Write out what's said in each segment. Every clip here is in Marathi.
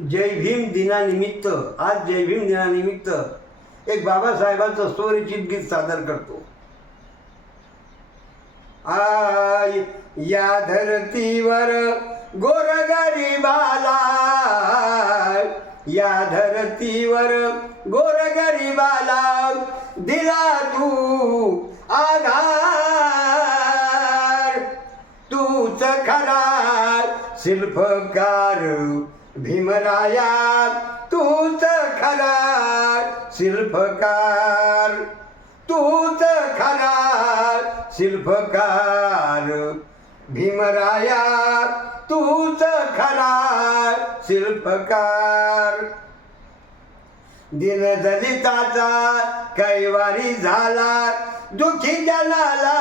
जय भीम दिनानिमित्त आज जय भीम दिनानिमित्त एक बाबासाहेबांचं स्वरचित गीत सादर करतो. आय या धरतीवर गोरगरीबाला या धरतीवर गोरगरीबाला दिला तू आधार. तूच खरा शिल्पकार भीमराया तूच खरा शिल्पकार. तूच खरा शिल्पकार. भीमराया तूच खरा शिल्पकार. दिनदलिताचा कैवारी झाला दुखी जनाला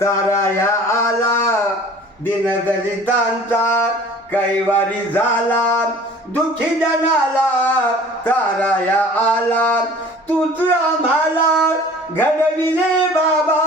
ताराया आला. दिनदलितांचा कैवारी झाला दुखी जनाला ताराया आला. तूच आम्हाला घडविले बाबा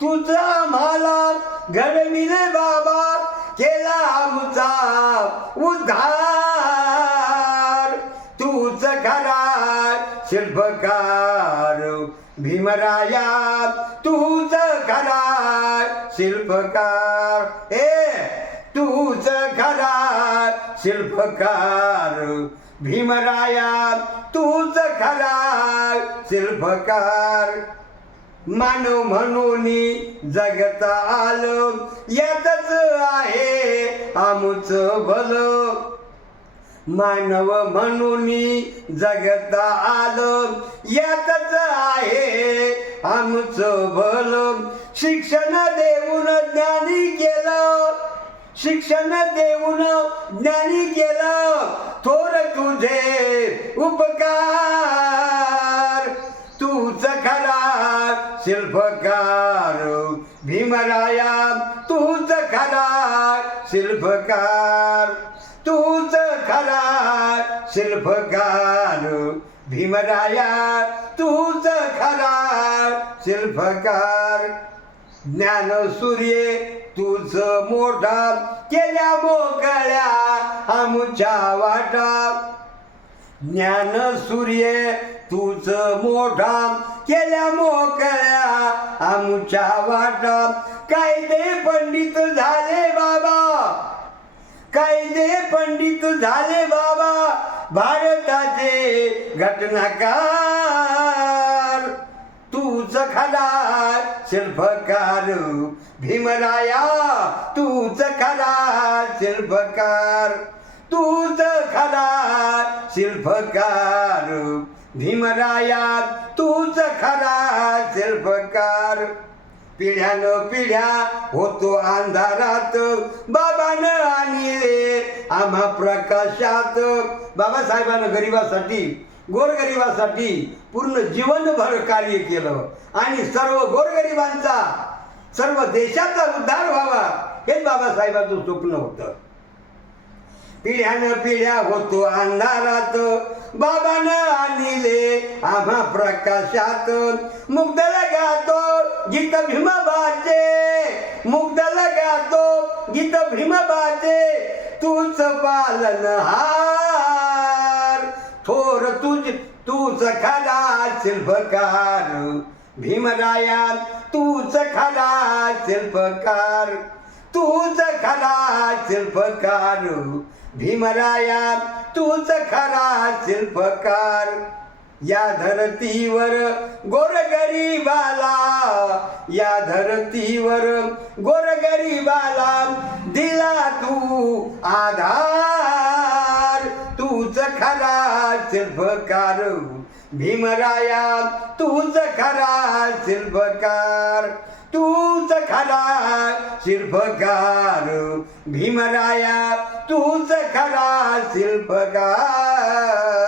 तूच आम्हाला घडविले बाबा. केला आमचा उद्धार तूच खरा शिल्पकार भीमराया. तूच खरा शिल्पकार. ए तूच खरा शिल्पकार भीमराया तूच खरा शिल्पकार. मानव म्हणून जगत आलं यातच आहे आमच भलं मानव म्हणून जगत आलं यातच आहे आमचं भल शिक्षण देऊन ज्ञानी केलं शिक्षण देऊन ज्ञानी केलं. थोर तुझे उपकार. तूच खरा शिल्पकार. भीमराया तूच खरा शिल्पकार. तूच खरा शिल्पकार. भीमराया तूच खरा शिल्पकार. ज्ञान सूर्य तुझ मोठा केल्या मोकळ्या आमच्या वाटा ज्ञान सूर्य तुझ मोठा केल्या मोकळ्या आमच्या वाटा कायदे पंडित झाले बाबा. कायदे पंडित झाले बाबा. भारताचे घटनाकार. तूच खाला शिल्पकार भीमराया तूच खरा शिल्पकार तूच खरा शिल्पकार भीमराया तूच खरा शिल्पकार पिढ्यानं पिढ्या होतो अंधारात बाबानं आणले आम्हा प्रकाशात. बाबासाहेबानं गरिबासाठी गोरगरिबासाठी पूर्ण जीवनभर कार्य केलं. आणि सर्व गोरगरिबांचा सर्व देशाचा उद्धार व्हावा हे बाबासाहेबांचं स्वप्न होतं. पिढ्यानं पिढ्या होतो अंधारात. बाबानं आणले आम्हा प्रकाशात. मुग्धल गातो गीत भीमबाचे मुग्धल गातो गीत भीमबाचे तूच पालन हा थोर तुझ तूच खरा शिल्पकार. भीमराया तूच खरा शिल्पकार. तूच खरा शिल्पकार. भीमराया तूच खरा शिल्पकार. या धरतीवर गोरगरीबाला या धरतीवर गोरगरीबाला दिला तू आधार. खरा शिल्पकार. भीमराया तूच खरा शिल्पकार. तूच खरा शिल्पकार. भीमराया तूच खरा शिल्पकार.